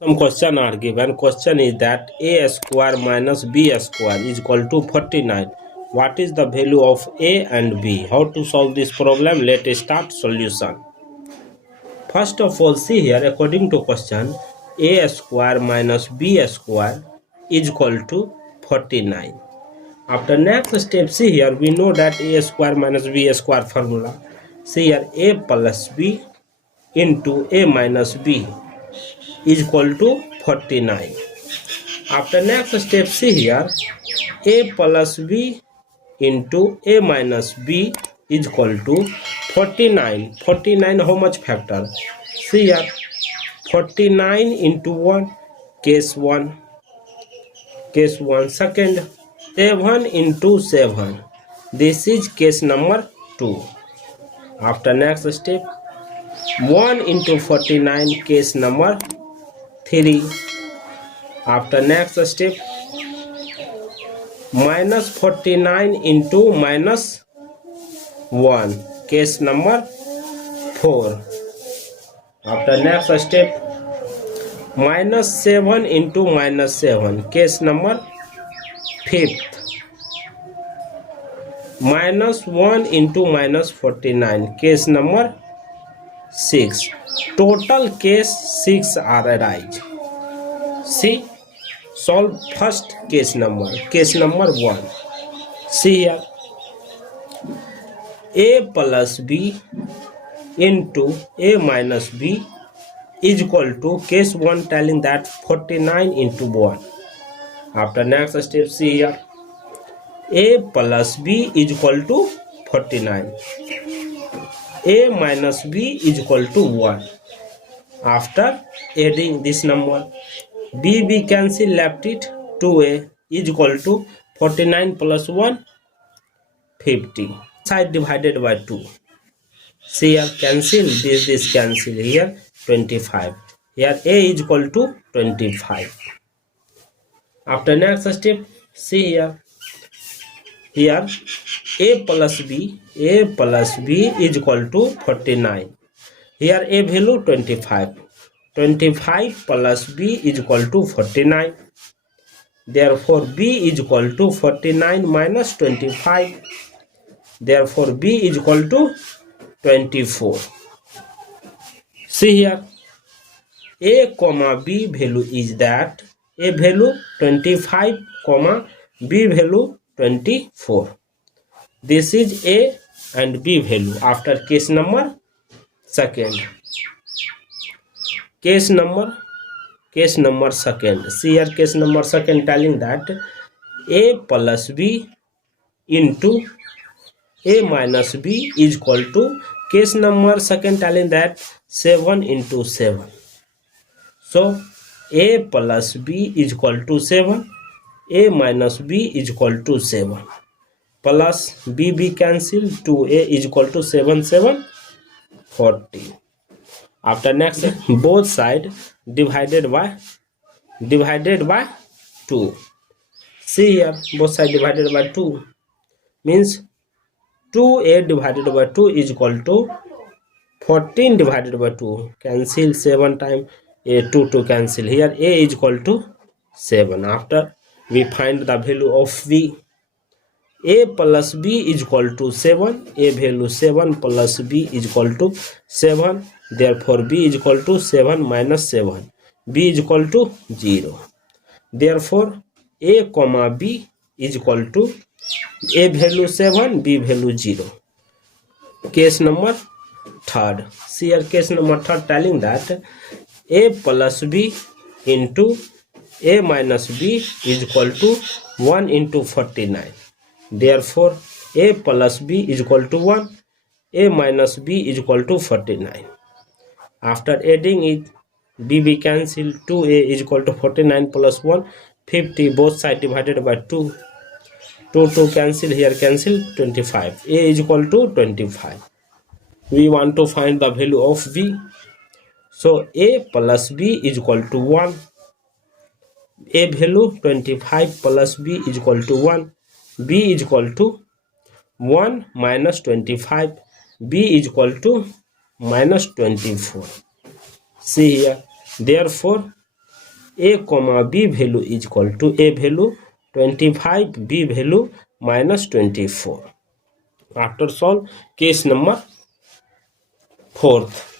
Some question are given. Question is that a square minus b square is equal to 49. What is the value of a and b? How to solve this problem? Let us start solution. First of all, see here, according to question, a square minus b square is equal to 49. After next step, see here, we know that a square minus b square formula. See here, a plus b into a minus b is equal to 49. After next step, see here, a plus b into a minus b is equal to 49. 49 how much factor? See here, 49 into 1, case 1. Case 1. Second, 7 into 7. This is case number 2. After next step, 1 into 49, case number 3. After next step, minus 49 into minus 1, case number 4. After next step, minus 7 into minus 7, case number 5th. Minus 1 into minus 49, case number 6. Total case 6 are arise. See, solve first case number 1. See here, a plus b into a minus b is equal to case 1 telling that 49 into 1. After next step, see here, a plus b is equal to 49. A minus b is equal to 1. After adding this number, b cancel, left it, 2a is equal to 49 plus 1, 50. Side divided by 2. See here, cancel, this cancel here, 25. Here a is equal to 25. After next step, see here, a plus b is equal to 49. Here a value 25. 25 plus b is equal to 49. Therefore b is equal to 49 minus 25. Therefore b is equal to 24. See here, a comma b value is that a value 25 comma b value 24. This is a and b value. After case number second, case number second. See here, case number second telling that a plus b into a minus b is equal to case number second telling that 7 into 7. So a plus b is equal to 7, a minus b is equal to 7, plus b cancel, 2a is equal to 7, 7, 40. After next, both side divided by 2. See here, both side divided by 2 means 2a divided by 2 is equal to 14 divided by 2. Cancel 7 times a 2 to cancel. Here a is equal to 7. After we find the value of v, a plus b is equal to 7. A value 7 plus b is equal to 7. Therefore b is equal to 7 minus 7. B is equal to 0. Therefore a comma b is equal to a value 7, b value 0. Case number third. See here, case number third telling that a plus b into a minus b is equal to 1 into 49. Therefore a plus b is equal to 1, a minus b is equal to 49. After adding it, b cancel, 2a is equal to 49 plus 1, 50. Both side divided by 2. 2 cancel, here cancel, 25. A is equal to 25. We want to find the value of v. So a plus b is equal to 1. A value 25 plus b is equal to 1. B is equal to 1 minus 25. B is equal to minus 24. See here. Therefore a comma b value is equal to a value 25, b value minus 24. After solve case number fourth.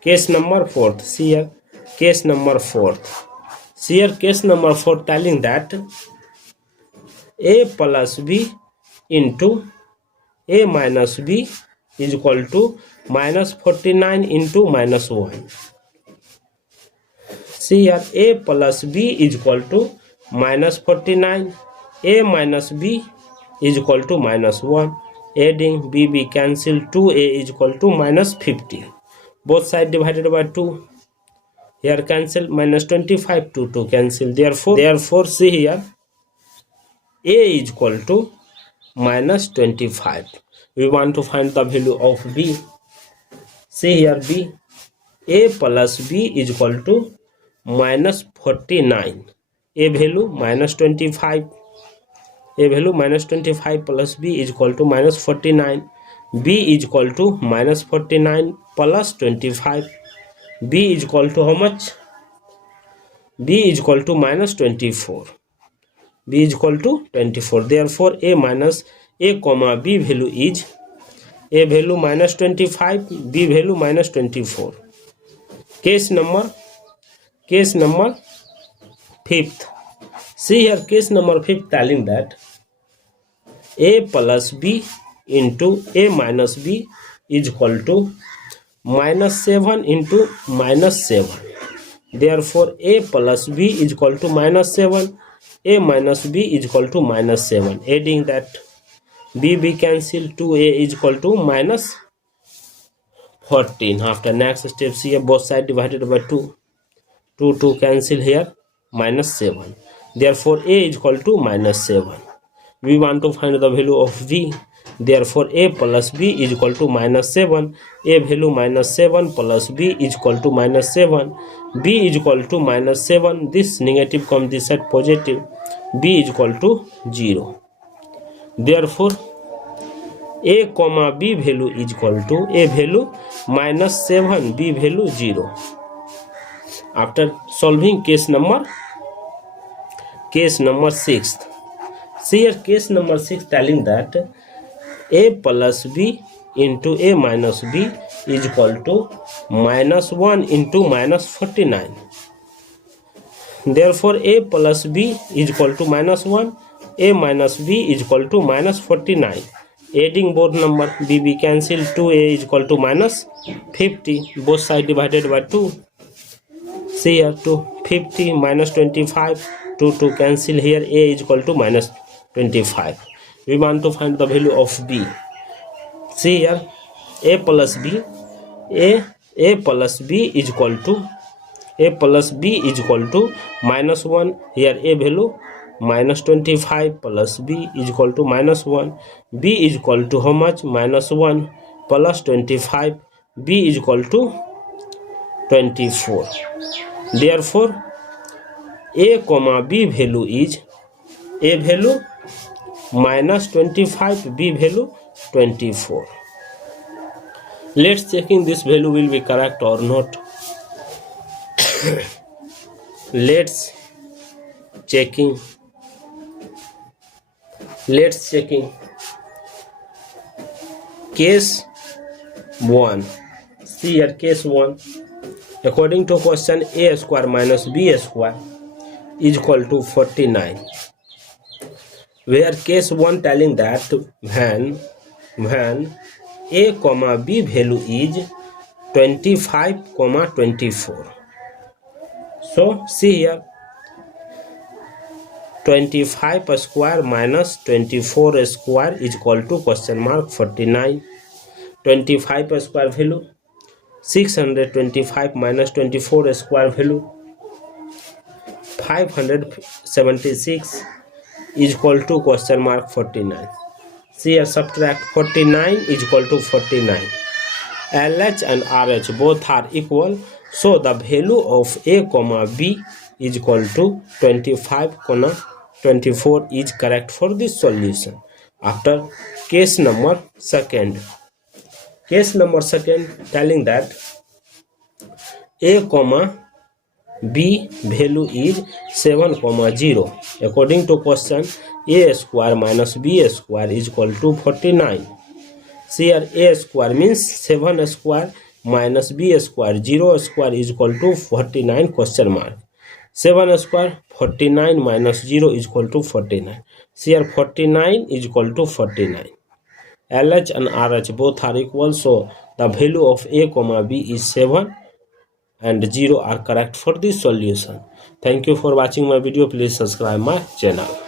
Case number fourth. See here case number fourth. See here case number 4 telling that a plus b into a minus b is equal to minus 49 into minus 1. See here a plus b is equal to minus 49, a minus b is equal to minus 1. Adding b cancel, 2a is equal to minus 50. Both sides divided by 2. Here cancel, minus 25 to 2 cancel. Therefore see here a is equal to minus 25. We want to find the value of b. See here b. A plus b is equal to minus 49. A value minus 25. A value minus 25 plus b is equal to minus 49. B is equal to minus 49 plus 25. B is equal to how much? B is equal to minus 24. B is equal to 24. Therefore a minus a comma b value is a value minus 25, b value minus 24. Case number fifth. See here case number 5 telling that a plus b into a minus b is equal to minus 7 into minus 7. Therefore a plus b is equal to minus 7, a minus b is equal to minus 7. Adding that b cancel, 2a is equal to minus 14. After next step, here both sides divided by 2. 2 cancel here, minus 7. Therefore a is equal to minus 7. We want to find the value of b. Therefore a plus b is equal to minus 7. A value minus 7 plus b is equal to minus 7. B is equal to minus 7. This negative comes this side positive. B is equal to 0. Therefore a comma b value is equal to a value minus 7, b value 0. After solving case number 6th. See here case number 6 telling that a plus b into a minus b is equal to minus 1 into minus 49. Therefore a plus b is equal to minus 1, a minus b is equal to minus 49. Adding both number, b cancel, 2a is equal to minus 50. Both sides divided by 2. See here 50 minus 25, 2 cancel here, a is equal to minus 25. We want to find the value of b. See here a plus b, a plus b is equal to minus 1. Here a value minus 25 plus b is equal to minus 1. B is equal to how much? Minus 1 plus 25. B is equal to 24. Therefore a comma b value is a value minus 25, b value 24. Let's checking this value will be correct or not. Let's checking case 1. See here case 1. According to question, a square minus b square is equal to 49. Where case 1 telling that when a comma b value is 25, 24. So see here 25 square minus 24 square is equal to question mark 49. 25 square value 625 minus 24 square value 576 is equal to question mark 49. See here subtract 49 is equal to 49. LH and RH both are equal, so the value of a comma b is equal to 25, 24 is correct for this solution. After case number second. Case number second telling that a comma B value is 7, 0. According to question, a square minus b square is equal to 49. See here, a square means 7 square minus b square, 0 square is equal to 49 question mark. 7 square 49 minus 0 is equal to 49. See here, 49 is equal to 49. LH and RH both are equal, so the value of a comma b is 7 and 0 are correct for this solution. Thank you for watching my video. Please subscribe my channel.